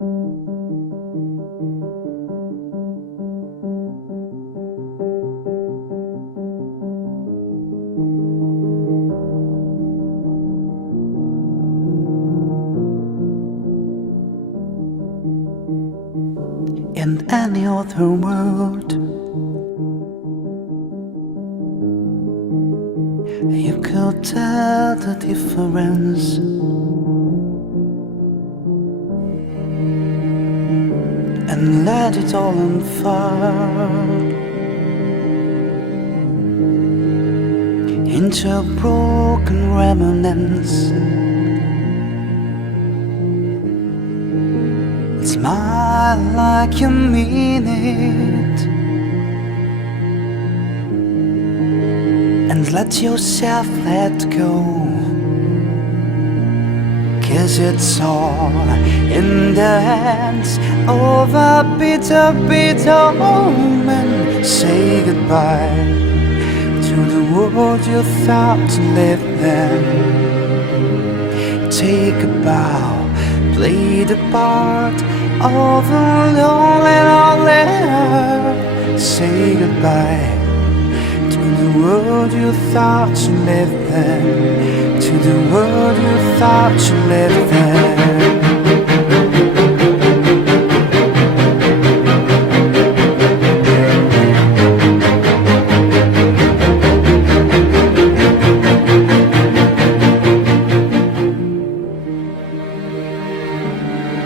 In any other world, you could tell the difference. And let it all unfurl into a broken remnants. Smile like you mean it, and let yourself let go, 'cause it's all in the hands of a bitter, bitter moment. Say goodbye to the world you thought to live in. Take a bow, play the part of a lonely, lonely heart. Say goodbye to the world you thought you lived in, to the world you thought you lived in.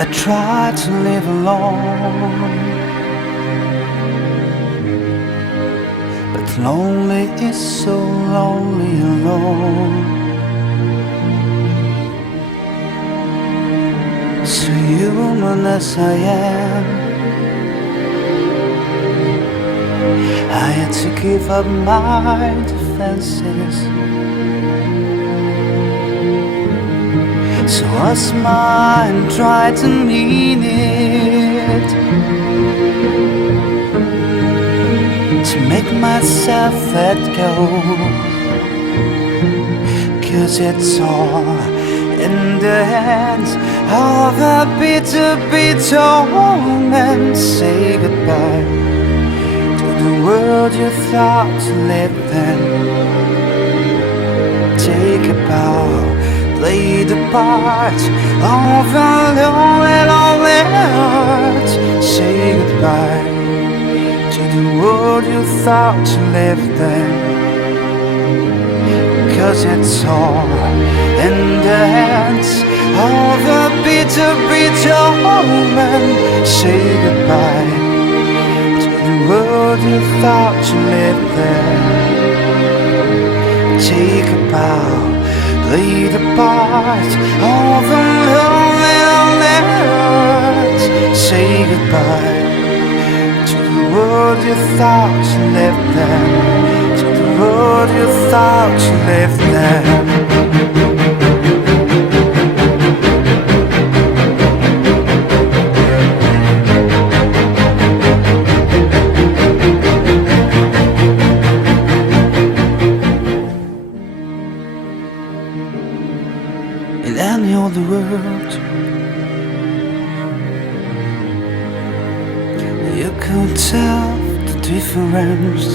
I try to live alone, but lonely is so lonely alone. So human as I am, I had to give up my defenses. So I smile and try to mean it, to make myself let go, 'cause it's all in the hands of a bitter, bitter moment. Say goodbye to the world you thought you lived in. Take a bow, play the part of a lonely, lonely heart. Say goodbye to the world you thought you lived in, 'cause it's all in the hands of a bitter, bitter moment. Say goodbye to the world you thought you lived in. Take a bow, play the part of a lonely, lonely heart. Say goodbye to the world you thought you lived in, to the world you thought you lived in. In any other world, you could tell the difference.